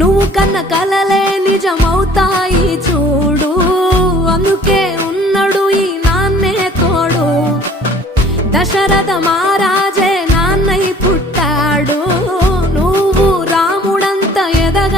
నువ్వు కన్న కలలే నిజమవుతాయి చూడు, అందుకే ఉన్నాడు ఈ నాన్నే తోడు. దశరథ మహారాజే నాన్నై పుట్టాడు, నువ్వు రాముడంత ఎదగ